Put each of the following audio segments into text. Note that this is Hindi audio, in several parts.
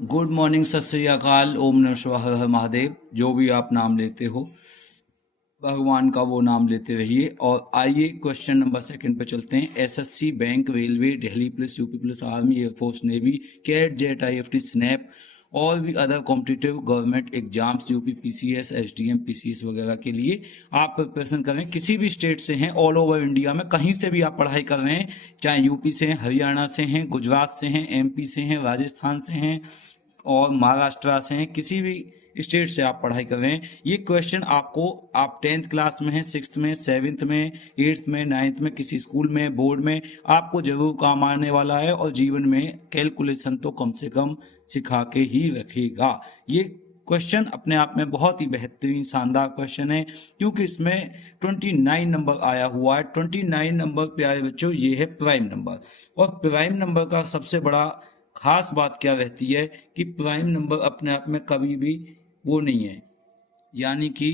गुड मॉर्निंग, सत श्री अकाल, ओम नमः शिवाय, हर हर महादेव। जो भी आप नाम लेते हो भगवान का वो नाम लेते रहिए। और आइए क्वेश्चन नंबर सेकंड पे चलते हैं। SSC, bank, railway, Delhi police, UP police, army, air force, navy, CAT, JET, IFT, SNAP और भी other competitive government exams, UP PCS, SDM, PCS वगैरह के लिए आप प्रिपरेशन कर रहे हैं। किसी भी स्टेट से हैं, ऑल ओवर इंडिया में कहीं से भी आप पढ़ाई कर रहे हैं, चाहे यूपी से हैं, हरियाणा से हैं, गुजरात से हैं, एमपी से हैं, राजस्थान से हैं और महाराष्ट्र से हैं, किसी भी स्टेट से आप पढ़ाई कर रहे हैं, ये क्वेश्चन आपको, आप 10th क्लास में हैं, 6th में, 7th में, 8th में, 9th में, किसी स्कूल में, बोर्ड में आपको जरूर काम आने वाला है और जीवन में कैलकुलेशन तो कम से कम सिखा के ही रखेगा। ये क्वेश्चन अपने आप में बहुत ही बेहतरीन शानदार क्वेश्चन है, क्योंकि इसमें 29 नंबर आया हुआ है। 29 नंबर प्यारे बच्चों ये है प्राइम नंबर। और प्राइम नंबर का सबसे बड़ा खास बात क्या रहती है कि प्राइम नंबर अपने आप में कभी भी वो नहीं है, यानी कि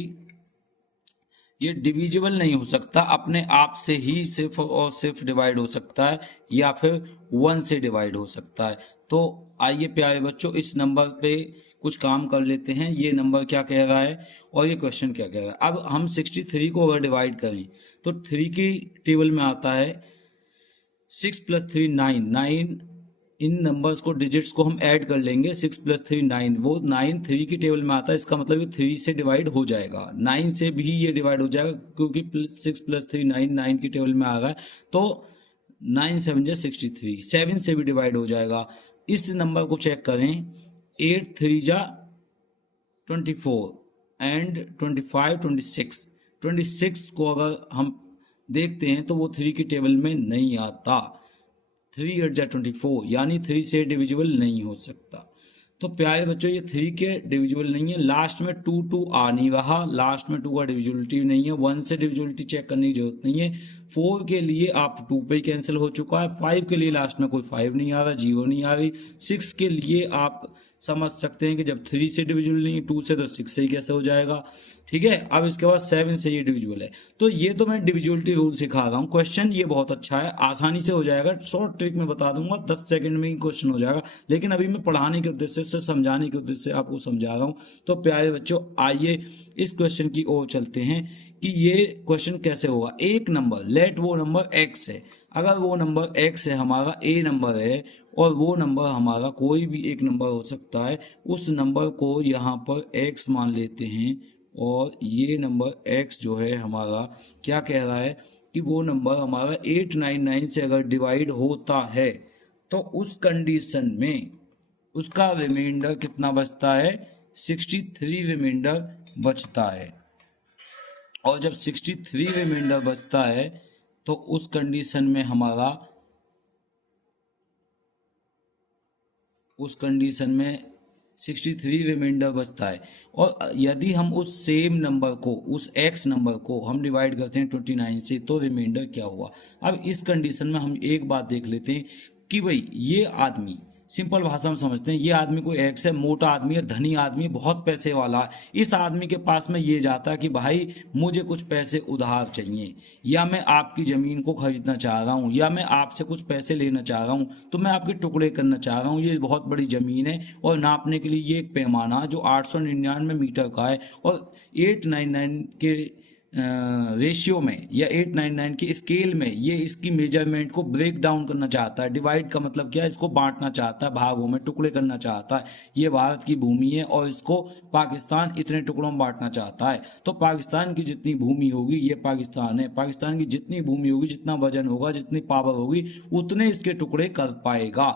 ये डिविजिबल नहीं हो सकता, अपने आप से ही सिर्फ और सिर्फ डिवाइड हो सकता है या फिर 1 से डिवाइड हो सकता है। तो आइए प्यारे बच्चों इस नंबर पे कुछ काम कर लेते हैं। ये नंबर क्या कह रहा है और ये क्वेश्चन क्या कह रहा है। अब हम 63 को अगर डिवाइड करें तो 3 की टेबल में आता है 6 + 3 9। 9 इन नंबर्स को, डिजिट्स को हम ऐड कर लेंगे। 6 + 3 9, वो 9 3 की टेबल में आता है, इसका मतलब ये 3 से डिवाइड हो जाएगा। 9 से भी ये डिवाइड हो जाएगा क्योंकि 6 + 3 9, 9 की टेबल में आ रहा है। तो 9 7 जा 63, 7 से भी डिवाइड हो जाएगा। इस नंबर को चेक करें, 8 3 जा 24 एंड 25 26। 26 को अगर हम देखते हैं तो वो 3 की टेबल में नहीं आता। 3 8 जा 24, यानी 3 से डिविजिबल नहीं हो सकता। तो प्यारे बच्चों ये 3 के डिविजिबल नहीं है। लास्ट में 2 2 आ नहीं रहा, लास्ट में 2 का डिविजिबिलिटी नहीं है। 1 से डिविजिबिलिटी चेक करने की जरूरत नहीं है। 4 के लिए आप 2 पे ही कैंसिल हो चुका है। 5 के लिए लास्ट में कोई 5 नहीं आ रहा, 0 नहीं आ रही। 6 के लिए आप समझ सकते हैं कि जब 3 से डिविजिबल नहीं, 2 से, तो 6 से ही कैसे हो जाएगा। ठीक है, अब इसके बाद 7 से ये डिविजिबल है। तो ये तो मैं डिविजिबिलिटी रूल सिखा रहा हूँ। क्वेश्चन ये बहुत अच्छा है, आसानी से हो जाएगा, शॉर्ट ट्रिक में बता दूंगा, 10 सेकंड में ही क्वेश्चन हो जाएगा। लेकिन अभी मैं पढ़ाने के उद्देश्य से, समझाने के उद्देश्य से आपको समझा रहा हूँ। तो प्यारे बच्चों आइए इस क्वेश्चन की ओर चलते हैं कि ये क्वेश्चन कैसे होगा। एक नंबर, लेट वो नंबर एक्स है, अगर वो नंबर एक्स है, हमारा ए नंबर है और वो नंबर हमारा कोई भी एक नंबर हो सकता है, उस नंबर को यहाँ पर एक्स मान लेते हैं। और ये नंबर एक्स जो है हमारा क्या कह रहा है कि वो नंबर हमारा 899 से अगर डिवाइड होता है तो उस कंडीशन में उसका रिमाइंडर कितना बचता है, 63 रिमाइंडर बचता है। और जब 63 रिमाइंडर बचता है तो उस कंडीशन में हमारा, उस कंडीशन में 63 रिमाइंडर बचता है। और यदि हम उस सेम नंबर को, उस x नंबर को हम डिवाइड करते हैं 29 से, तो रिमाइंडर क्या हुआ। अब इस कंडीशन में हम एक बात देख लेते हैं कि भाई ये आदमी, सिंपल भाषा में समझते हैं, ये आदमी कोई एक्स है, मोटा आदमी है, धनी आदमी है, बहुत पैसे वाला है। इस आदमी के पास में ये जाता है कि भाई मुझे कुछ पैसे उधार चाहिए, या मैं आपकी ज़मीन को खरीदना चाह रहा हूँ, या मैं आपसे कुछ पैसे लेना चाह रहा हूँ, तो मैं आपके टुकड़े करना चाह रहा हूँ। ये बहुत बड़ी ज़मीन है और नापने के लिए ये एक पैमाना जो 899 मीटर का है और 899 के रेशियो में या 899 के स्केल में ये इसकी मेजरमेंट को ब्रेक डाउन करना चाहता है। डिवाइड का मतलब क्या है, इसको बांटना चाहता है, भागों में टुकड़े करना चाहता है। ये भारत की भूमि है और इसको पाकिस्तान इतने टुकड़ों में बांटना चाहता है। तो पाकिस्तान की जितनी भूमि होगी, ये पाकिस्तान है, पाकिस्तान की जितनी भूमि होगी, जितना वजन होगा, जितनी पावर होगी, उतने इसके टुकड़े कर पाएगा।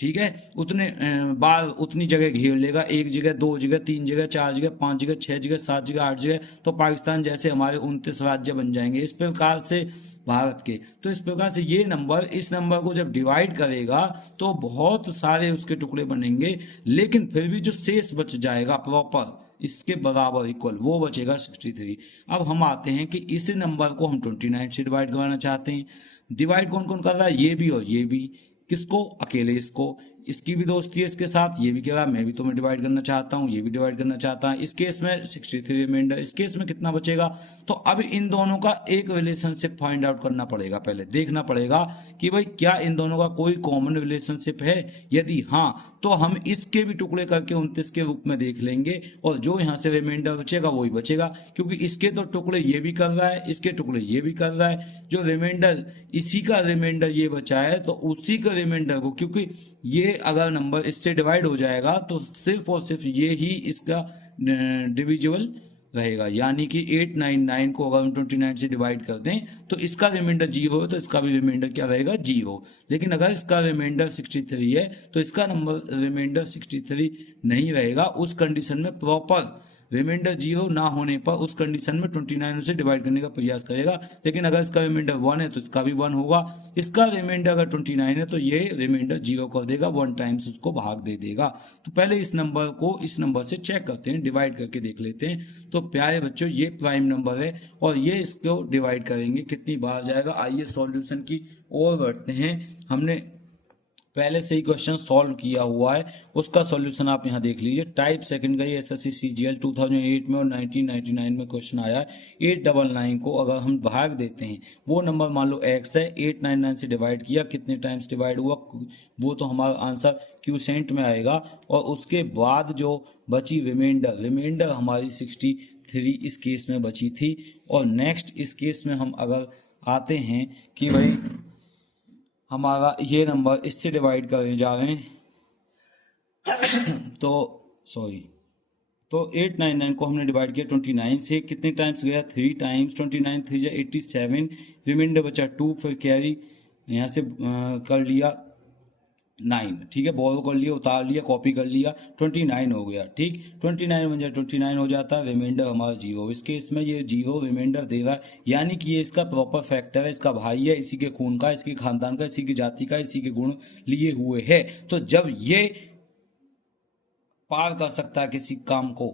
ठीक है, उतने बार उतनी जगह घेर लेगा, 1 जगह, 2 जगह, 3 जगह, 4 जगह, 5 जगह, 6 जगह, 7 जगह, 8 जगह। तो पाकिस्तान जैसे हमारे 29 राज्य बन जाएंगे इस प्रकार से भारत के। तो इस प्रकार से ये नंबर, इस नंबर को जब डिवाइड करेगा तो बहुत सारे उसके टुकड़े बनेंगे, लेकिन फिर भी जो शेष बच जाएगा प्रॉपर इसके बराबर इक्वल, वो बचेगा 63। अब हम आते हैं कि इस नंबर को हम 29 से डिवाइड करवाना चाहते हैं। डिवाइड कौन कौन कर रहा है, ये भी और ये भी। किसको, अकेले इसको। इसकी भी दोस्ती है इसके साथ, ये भी कह रहा है मैं भी तुम्हें डिवाइड करना चाहता हूँ, ये भी डिवाइड करना चाहता है। इस केस में 63 रिमाइंडर, इस केस में कितना बचेगा? तो अब इन दोनों का एक रिलेशनशिप फाइंड आउट करना पड़ेगा, पहले देखना पड़ेगा कि भाई क्या इन दोनों का कोई कॉमन रिलेशनशिप है। यदि हाँ तो हम इसके भी टुकड़े करके 29 के रूप में देख लेंगे और जो यहाँ से रिमाइंडर बचेगा वही बचेगा, क्योंकि इसके तो टुकड़े ये भी कर रहा है, इसके टुकड़े ये भी कर रहा है। जो रिमाइंडर, इसी का रिमाइंडर ये बचा है तो उसी का रिमाइंडर को, क्योंकि ये अगर नंबर इससे डिवाइड हो जाएगा तो सिर्फ और सिर्फ ये ही इसका डिविजिबल रहेगा, यानी कि 899 को अगर हम 29 से डिवाइड कर दें तो इसका रिमाइंडर 0 है तो इसका भी रिमाइंडर क्या रहेगा? 0। लेकिन अगर इसका रिमाइंडर 63 है तो इसका नंबर रिमाइंडर 63 नहीं रहेगा। उस कंडीशन में प्रॉपर रिमाइंडर 0 ना होने पर उस कंडीशन में 29 से डिवाइड करने का प्रयास करेगा। लेकिन अगर इसका रिमाइंडर 1 है तो इसका भी 1 होगा। इसका रिमाइंडर अगर 29 है तो ये रिमाइंडर 0 कर देगा, 1 टाइम्स उसको भाग दे देगा। तो पहले इस नंबर को इस नंबर से चेक करते हैं, डिवाइड करके देख लेते हैं। तो प्यारे बच्चों ये प्राइम नंबर है और ये इसको डिवाइड करेंगे कितनी बार जाएगा। आइए सॉल्यूशन की ओर बढ़ते हैं। हमने पहले से ही क्वेश्चन सॉल्व किया हुआ है, उसका सॉल्यूशन आप यहाँ देख लीजिए। टाइप सेकंड का ये एसएससी सीजीएल 2008 में और 1999 में क्वेश्चन आया है। 899 को अगर हम भाग देते हैं, वो नंबर मान लो x है, 899 से डिवाइड किया, कितने टाइम्स डिवाइड हुआ वो तो हमारा आंसर क्यूसेंट में आएगा। और उसके बाद जो बची रिमाइंडर हमारी 63 इस केस में बची थी। और नेक्स्ट इस केस में हम अगर आते हैं कि भाई हमारा ये नंबर इससे डिवाइड करने जा रहे हैं तो 899 को हमने डिवाइड किया 29 से, कितने टाइम्स गया? 3 टाइम्स। 29 3 जा 87, रिमाइंडर बचा 2, फिर कैरी यहाँ से कर लिया 9, ठीक है, बोरो कर लिया, उतार लिया, कॉपी कर लिया, 29 हो गया, ठीक। 29 बन जाए 29 हो जाता है, रिमाइंडर हमारा 0। इसके इसमें ये 0 रिमाइंडर दे रहा है, यानी कि ये इसका प्रॉपर फैक्टर है, इसका भाई है, इसी के खून का, इसके खानदान का, इसी की जाति का, इसी के गुण लिए हुए है। तो जब ये पार कर सकता है किसी काम को,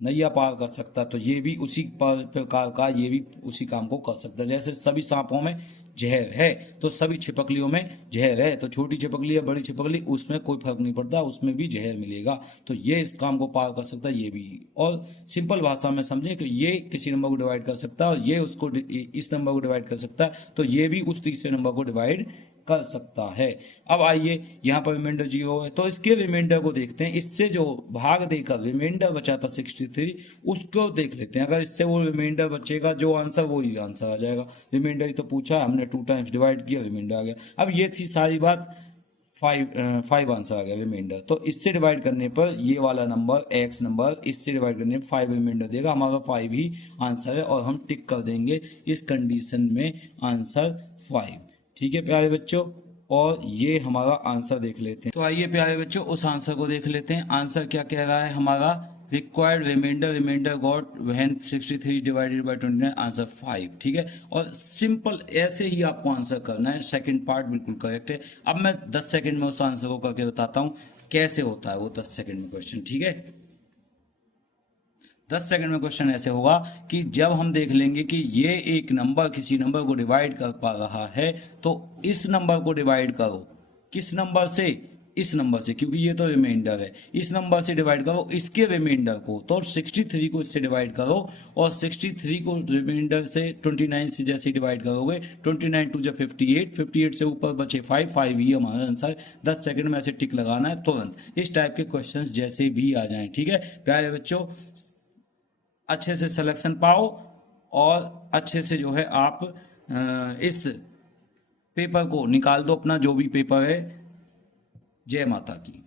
नैया पार कर सकता, तो ये भी उसी प्रकार का ये भी उसी काम को कर सकता है। जैसे सभी सांपों में जहर है तो सभी छिपकलियों में जहर है, तो छोटी छिपकली या बड़ी छिपकली उसमें कोई फर्क नहीं पड़ता, उसमें भी जहर मिलेगा। तो ये इस काम को पार कर सकता है, ये भी। और सिंपल भाषा में समझें कि ये किसी नंबर को डिवाइड कर सकता है और ये उसको इस नंबर को डिवाइड कर सकता है, तो ये भी उस तीसरे नंबर को डिवाइड कर सकता है। अब आइए यहाँ पर रिमाइंडर 0 है तो इसके रिमाइंडर को देखते हैं। इससे जो भाग देकर रिमाइंडर बचा था 63, उसको देख लेते हैं। अगर इससे वो रिमाइंडर बचेगा, जो आंसर वही आंसर आ जाएगा। रिमाइंडर ही तो पूछा है, हमने 2 टाइम्स डिवाइड किया, रिमाइंडर आ गया। अब ये थी सारी बात, 5 आंसर आ गया रिमाइंडर। तो इससे डिवाइड करने पर ये वाला नंबर x नंबर इससे डिवाइड करने पर 5 रिमाइंडर देगा, हमारा 5 ही आंसर है और हम टिक कर देंगे इस कंडीशन में आंसर 5। ठीक है प्यारे बच्चों, और ये हमारा आंसर देख लेते हैं। तो आइए प्यारे बच्चों उस आंसर को देख लेते हैं। आंसर क्या कह रहा है हमारा? Required remainder got when 63 divided by 29, answer 5। ठीक है, और सिंपल ऐसे ही आपको आंसर करना है। सेकंड पार्ट बिल्कुल करेक्ट है। अब मैं 10 सेकंड में उस आंसर को करके बताता हूँ कैसे होता है वो 10 सेकंड में क्वेश्चन। ठीक है, 10 सेकंड में क्वेश्चन ऐसे होगा कि जब हम देख लेंगे कि ये एक नंबर किसी नंबर को डिवाइड कर पा रहा है, तो इस नंबर को डिवाइड करो। किस नंबर से? इस नंबर से, क्योंकि ये तो रिमाइंडर है। इस नंबर से डिवाइड करो इसके रिमाइंडर को, तो 63 को इससे डिवाइड करो और 63 को रिमाइंडर से 29 से जैसे डिवाइड करोगे, 29 2 जा 58, 58 से ऊपर बचे 5 ही हमारा आंसर। 10 सेकंड में ऐसे टिक लगाना है तुरंत। इस टाइप के क्वेश्चंस जैसे भी आ जाएं। ठीक है प्यारे बच्चों, अच्छे से सिलेक्शन पाओ और अच्छे से जो है आप इस पेपर को निकाल दो, अपना जो भी पेपर है। जय माता की।